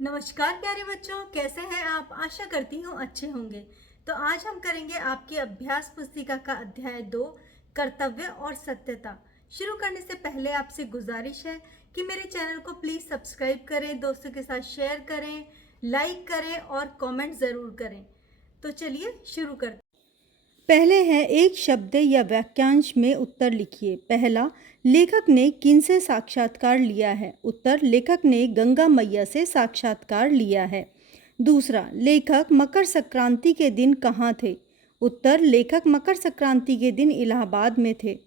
नमस्कार प्यारे बच्चों, कैसे हैं आप? आशा करती हूँ अच्छे होंगे। तो आज हम करेंगे आपकी अभ्यास पुस्तिका का अध्याय 2, कर्तव्य और सत्यता। शुरू करने से पहले आपसे गुजारिश है कि मेरे चैनल को प्लीज़ सब्सक्राइब करें, दोस्तों के साथ शेयर करें, लाइक करें और कमेंट ज़रूर करें। तो चलिए शुरू करते हैं। पहले है एक शब्द या वाक्यांश में उत्तर लिखिए। पहला, लेखक ने किनसे साक्षात्कार लिया है? उत्तर, लेखक ने गंगा मैया से साक्षात्कार लिया है। दूसरा, लेखक मकर संक्रांति के दिन कहाँ थे? उत्तर, लेखक मकर संक्रांति के दिन इलाहाबाद में थे।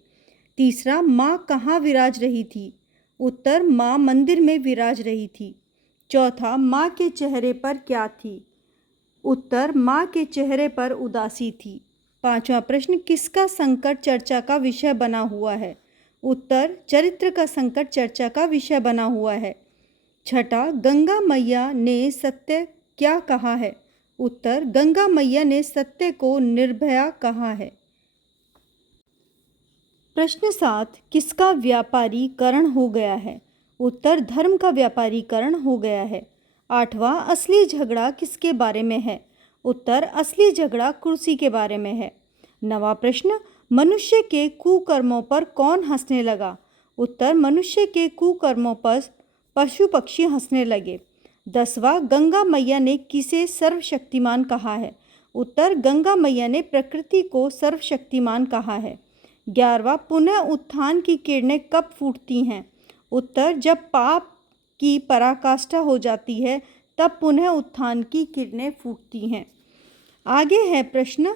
तीसरा, माँ कहाँ विराज रही थी? उत्तर, माँ मंदिर में विराज रही थी। चौथा, माँ के चेहरे पर क्या थी? उत्तर, माँ के चेहरे पर उदासी थी। पांचवा प्रश्न, किसका संकट चर्चा का विषय बना हुआ है? उत्तर, चरित्र का संकट चर्चा का विषय बना हुआ है। छठा, गंगा मैया ने सत्य क्या कहा है? उत्तर, गंगा मैया ने सत्य को निर्भया कहा है। प्रश्न 7, किसका व्यापारीकरण हो गया है? उत्तर, धर्म का व्यापारीकरण हो गया है। आठवां, असली झगड़ा किसके बारे में है? उत्तर, असली झगड़ा कुर्सी के बारे में है। नवा प्रश्न, मनुष्य के कुकर्मों पर कौन हंसने लगा? उत्तर, मनुष्य के कुकर्मों पर पशु पक्षी हंसने लगे। 10वां, गंगा मैया ने किसे सर्वशक्तिमान कहा है? उत्तर, गंगा मैया ने प्रकृति को सर्वशक्तिमान कहा है। 11वां, पुनः उत्थान की किरणें कब फूटती हैं? उत्तर, जब पाप की पराकाष्ठा हो जाती है तब पुनः उत्थान की किरणें फूटती हैं। आगे है प्रश्न,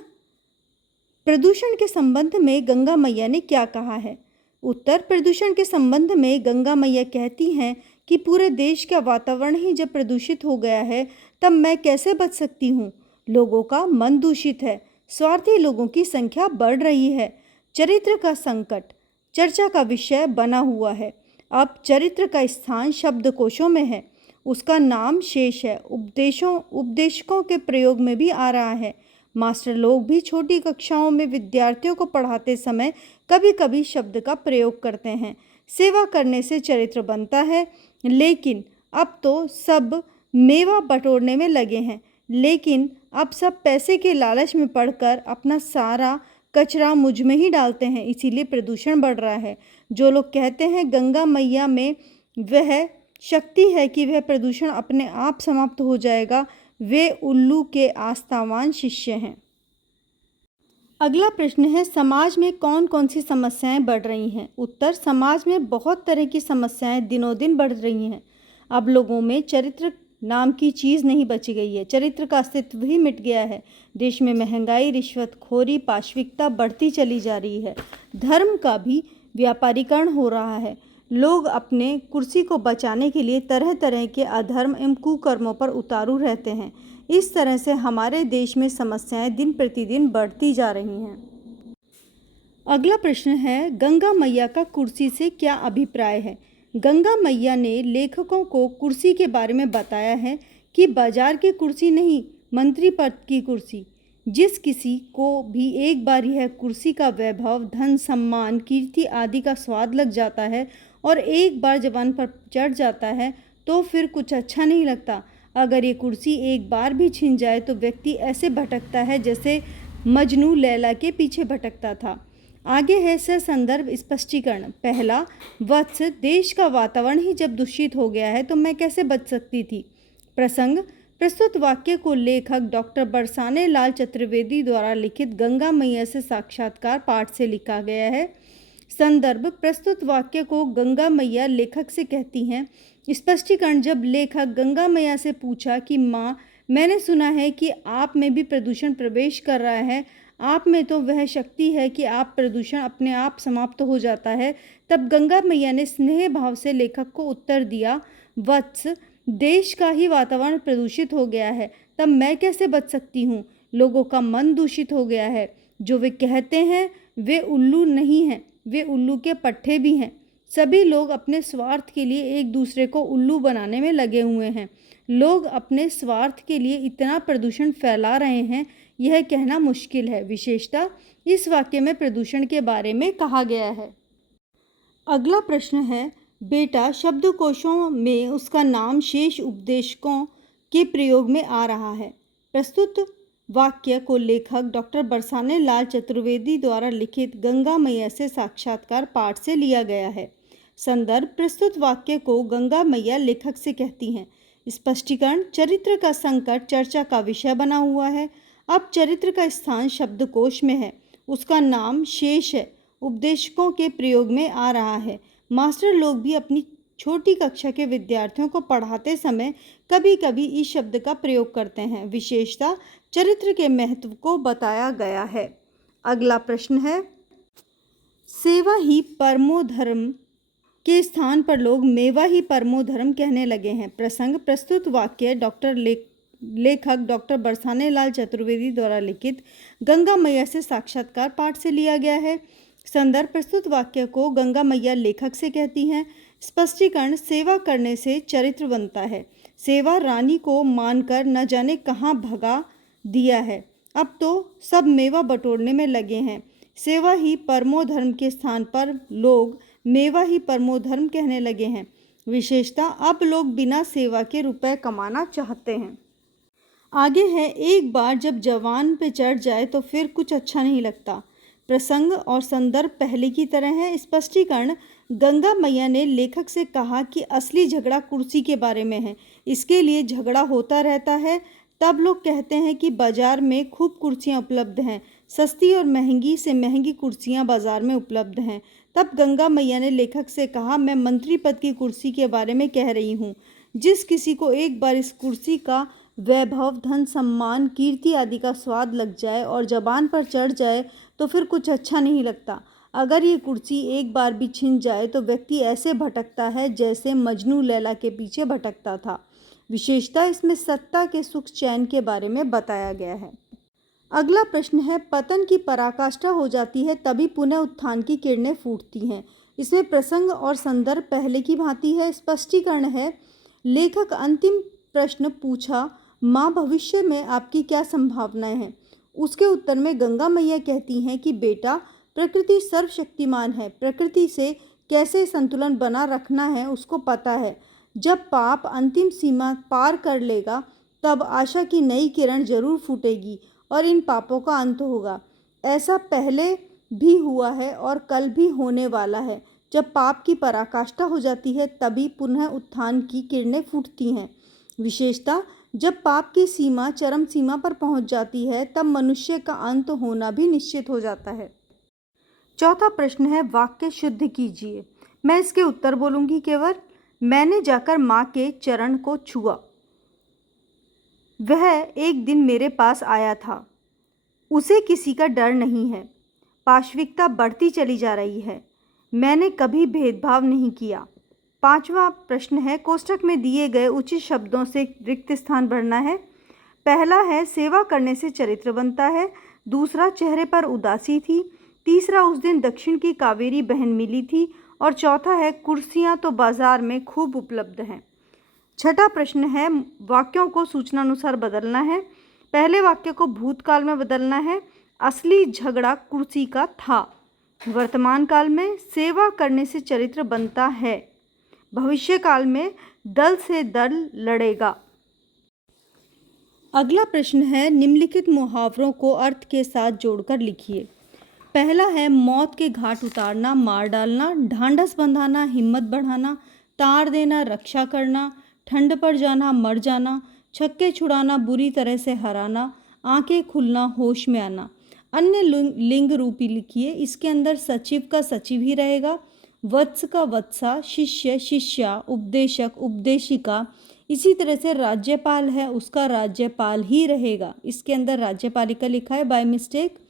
प्रदूषण के संबंध में गंगा मैया ने क्या कहा है? उत्तर, प्रदूषण के संबंध में गंगा मैया कहती हैं कि पूरे देश का वातावरण ही जब प्रदूषित हो गया है तब मैं कैसे बच सकती हूँ? लोगों का मन दूषित है, स्वार्थी लोगों की संख्या बढ़ रही है, चरित्र का संकट चर्चा का विषय बना हुआ है। अब चरित्र का स्थान शब्दकोशों में है, उसका नाम शेष है, उपदेशकों के प्रयोग में भी आ रहा है। मास्टर लोग भी छोटी कक्षाओं में विद्यार्थियों को पढ़ाते समय कभी कभी शब्द का प्रयोग करते हैं। सेवा करने से चरित्र बनता है, लेकिन अब तो सब मेवा बटोरने में लगे हैं। लेकिन अब सब पैसे के लालच में पड़कर अपना सारा कचरा मुझ में ही डालते हैं, इसीलिए प्रदूषण बढ़ रहा है। जो लोग कहते हैं गंगा मैया में वह शक्ति है कि वह प्रदूषण अपने आप समाप्त हो जाएगा, वे उल्लू के आस्थावान शिष्य हैं। अगला प्रश्न है, समाज में कौन कौन सी समस्याएं बढ़ रही हैं? उत्तर, समाज में बहुत तरह की समस्याएं दिनों दिन बढ़ रही हैं। अब लोगों में चरित्र नाम की चीज़ नहीं बची गई है, चरित्र का अस्तित्व ही मिट गया है। देश में महंगाई, रिश्वतखोरी, पाशविकता बढ़ती चली जा रही है। धर्म का भी व्यापारीकरण हो रहा है। लोग अपने कुर्सी को बचाने के लिए तरह तरह के अधर्म एवं कुकर्मों पर उतारू रहते हैं। इस तरह से हमारे देश में समस्याएं दिन प्रतिदिन बढ़ती जा रही हैं। अगला प्रश्न है, गंगा मैया का कुर्सी से क्या अभिप्राय है? गंगा मैया ने लेखकों को कुर्सी के बारे में बताया है कि बाजार की कुर्सी नहीं, मंत्री पद की कुर्सी। जिस किसी को भी एक बार यह कुर्सी का वैभव, धन, सम्मान, कीर्ति आदि का स्वाद लग जाता है और एक बार जबान पर चढ़ जाता है तो फिर कुछ अच्छा नहीं लगता। अगर ये कुर्सी एक बार भी छिन जाए तो व्यक्ति ऐसे भटकता है जैसे मजनू लैला के पीछे भटकता था। आगे है संदर्भ स्पष्टीकरण। पहला, वत्स, देश का वातावरण ही जब दूषित हो गया है तो मैं कैसे बच सकती थी? प्रसंग, प्रस्तुत वाक्य को लेखक डॉक्टर बरसाने लाल चतुर्वेदी द्वारा लिखित गंगा मैया से साक्षात्कार पाठ से लिखा गया है। संदर्भ, प्रस्तुत वाक्य को गंगा मैया लेखक से कहती हैं। स्पष्टीकरण, जब लेखक गंगा मैया से पूछा कि माँ, मैंने सुना है कि आप में भी प्रदूषण प्रवेश कर रहा है, आप में तो वह शक्ति है कि आप प्रदूषण अपने आप समाप्त हो जाता है, तब गंगा मैया ने स्नेह भाव से लेखक को उत्तर दिया, वत्स, देश का ही वातावरण प्रदूषित हो गया है, तब मैं कैसे बच सकती हूँ? लोगों का मन दूषित हो गया है। जो वे कहते हैं वे उल्लू नहीं हैं, वे उल्लू के पट्टे भी हैं। सभी लोग अपने स्वार्थ के लिए एक दूसरे को उल्लू बनाने में लगे हुए हैं। लोग अपने स्वार्थ के लिए इतना प्रदूषण फैला रहे हैं, यह कहना मुश्किल है। विशेषतः इस वाक्य में प्रदूषण के बारे में कहा गया है। अगला प्रश्न है, बेटा शब्दकोशों में उसका नाम शेष उपदेशकों के प्रयोग में आ रहा है। प्रस्तुत वाक्य को लेखक डॉक्टर बरसाने लाल चतुर्वेदी द्वारा लिखित गंगा मैया से साक्षात्कार पाठ से लिया गया है। संदर्भ, प्रस्तुत वाक्य को गंगा मैया लेखक से कहती हैं। स्पष्टीकरण, चरित्र का संकट चर्चा का विषय बना हुआ है। अब चरित्र का स्थान शब्दकोश में है, उसका नाम शेष है, उपदेशकों के प्रयोग में आ रहा है। मास्टर लोग भी अपनी छोटी कक्षा के विद्यार्थियों को पढ़ाते समय कभी कभी इस शब्द का प्रयोग करते हैं। विशेषता चरित्र के महत्व को बताया गया है। अगला प्रश्न है, सेवा ही परमो धर्म के स्थान पर लोग मेवा ही परमो धर्म कहने लगे हैं। प्रसंग, प्रस्तुत वाक्य लेखक डॉक्टर बरसाने लाल चतुर्वेदी द्वारा लिखित गंगा मैया से साक्षात्कार पाठ से लिया गया है। संदर्भ, प्रस्तुत वाक्य को गंगा मैया लेखक से कहती हैं। स्पष्टीकरण, सेवा करने से चरित्र बनता है। सेवा रानी को मानकर न जाने कहाँ भगा दिया है, अब तो सब मेवा बटोरने में लगे हैं। सेवा ही परमो धर्म के स्थान पर लोग मेवा ही परमो धर्म कहने लगे हैं। विशेषता, अब लोग बिना सेवा के रुपए कमाना चाहते हैं। आगे है, एक बार जब जवान पे चढ़ जाए तो फिर कुछ अच्छा नहीं लगता। प्रसंग और संदर्भ पहले की तरह है। स्पष्टीकरण, गंगा मैया ने लेखक से कहा कि असली झगड़ा कुर्सी के बारे में है, इसके लिए झगड़ा होता रहता है। तब लोग कहते हैं कि बाजार में खूब कुर्सियां उपलब्ध हैं, सस्ती और महंगी से महंगी कुर्सियां बाजार में उपलब्ध हैं। तब गंगा मैया ने लेखक से कहा, मैं मंत्री पद की कुर्सी के बारे में कह रही हूँ। जिस किसी को एक बार इस कुर्सी का वैभव, धन, सम्मान, कीर्ति आदि का स्वाद लग जाए और जबान पर चढ़ जाए तो फिर कुछ अच्छा नहीं लगता। अगर ये कुर्सी एक बार भी छिन जाए तो व्यक्ति ऐसे भटकता है जैसे मजनू लैला के पीछे भटकता था। विशेषता, इसमें सत्ता के सुख चैन के बारे में बताया गया है। अगला प्रश्न है, पतन की पराकाष्ठा हो जाती है तभी पुनः उत्थान की किरणें फूटती हैं। इसमें प्रसंग और संदर्भ पहले की भांति है। स्पष्टीकरण है, लेखक अंतिम प्रश्न पूछा, माँ भविष्य में आपकी क्या संभावनाएं हैं। उसके उत्तर में गंगा मैया कहती हैं कि बेटा, प्रकृति सर्वशक्तिमान है, प्रकृति से कैसे संतुलन बना रखना है उसको पता है। जब पाप अंतिम सीमा पार कर लेगा तब आशा की नई किरण जरूर फूटेगी और इन पापों का अंत होगा। ऐसा पहले भी हुआ है और कल भी होने वाला है। जब पाप की पराकाष्ठा हो जाती है तभी पुनः उत्थान की किरणें फूटती हैं। विशेषता, जब पाप की सीमा चरम सीमा पर पहुंच जाती है तब मनुष्य का अंत होना भी निश्चित हो जाता है। चौथा प्रश्न है, वाक्य शुद्ध कीजिए। मैं इसके उत्तर बोलूंगी केवल। मैंने जाकर माँ के चरण को छुआ। वह एक दिन मेरे पास आया था। उसे किसी का डर नहीं है। पाशविकता बढ़ती चली जा रही है। मैंने कभी भेदभाव नहीं किया। पांचवा प्रश्न है, कोष्ठक में दिए गए उचित शब्दों से रिक्त स्थान भरना है। पहला है, सेवा करने से चरित्र बनता है। दूसरा, चेहरे पर उदासी थी। तीसरा, उस दिन दक्षिण की कावेरी बहन मिली थी। और चौथा है, कुर्सियां तो बाजार में खूब उपलब्ध हैं। छठा प्रश्न है, वाक्यों को सूचनानुसार बदलना है। पहले वाक्य को भूतकाल में बदलना है। असली झगड़ा कुर्सी का था। वर्तमान काल में, सेवा करने से चरित्र बनता है। भविष्य काल में, दल से दल लड़ेगा। अगला प्रश्न है, निम्नलिखित मुहावरों को अर्थ के साथ जोड़कर लिखिए। पहला है, मौत के घाट उतारना, मार डालना, ढांढस बंधाना, हिम्मत बढ़ाना, तार देना, रक्षा करना, ठंड पर जाना, मर जाना, छक्के छुड़ाना, बुरी तरह से हराना, आंखें खुलना, होश में आना। अन्य लिंग रूपी लिखिए। इसके अंदर सचिव का सचिव ही रहेगा, वत्स का वत्सा, शिष्य शिष्या, उपदेशक उपदेशिका। इसी तरह से राज्यपाल है, उसका राज्यपाल ही रहेगा। इसके अंदर राज्यपालिका लिखा है बाय मिस्टेक।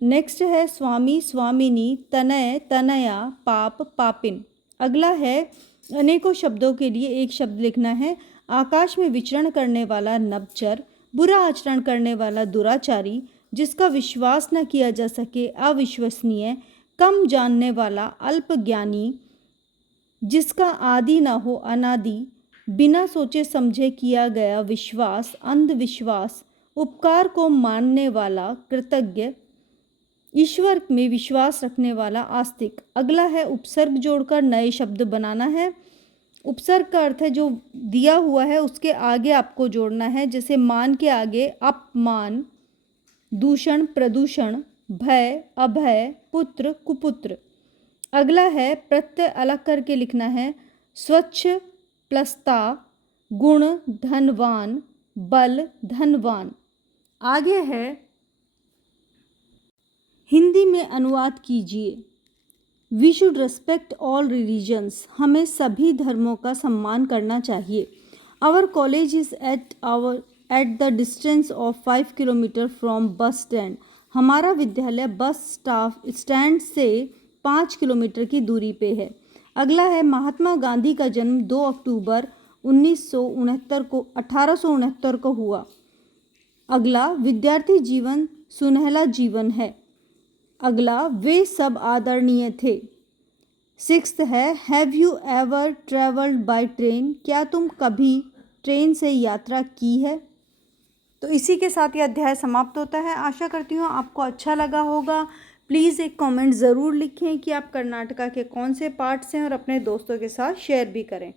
नेक्स्ट है, स्वामी स्वामिनी, तनय तनया, पाप पापिन। अगला है, अनेकों शब्दों के लिए एक शब्द लिखना है। आकाश में विचरण करने वाला नभचर, बुरा आचरण करने वाला दुराचारी, जिसका विश्वास न किया जा सके अविश्वसनीय, कम जानने वाला अल्पज्ञानी, जिसका आदि न हो अनादि, बिना सोचे समझे किया गया विश्वास अंधविश्वास, उपकार को मानने वाला कृतज्ञ, ईश्वर में विश्वास रखने वाला आस्तिक। अगला है उपसर्ग जोड़कर नए शब्द बनाना है। उपसर्ग का अर्थ है जो दिया हुआ है उसके आगे आपको जोड़ना है, जैसे मान के आगे अपमान, दूषण प्रदूषण, भय अभय, पुत्र कुपुत्र। अगला है प्रत्यय अलग करके लिखना है। स्वच्छ प्लसता, गुण धनवान, बल धनवान। आगे है हिंदी में अनुवाद कीजिए। We should respect all religions, हमें सभी धर्मों का सम्मान करना चाहिए। Our college is at the distance of 5 kilometre from bus stand, हमारा विद्यालय बस स्टैंड से 5 किलोमीटर की दूरी पे है। अगला है महात्मा गांधी का जन्म 2 अक्टूबर 1869 को हुआ। अगला विद्यार्थी जीवन सुनहला जीवन है। अगला वे सब आदरणीय थे। 6th है have you ever travelled by train, क्या तुम कभी ट्रेन से यात्रा की है। तो इसी के साथ ये अध्याय समाप्त होता है। आशा करती हूँ आपको अच्छा लगा होगा। प्लीज़ एक कमेंट ज़रूर लिखें कि आप कर्नाटका के कौन से पार्ट से हैं और अपने दोस्तों के साथ शेयर भी करें।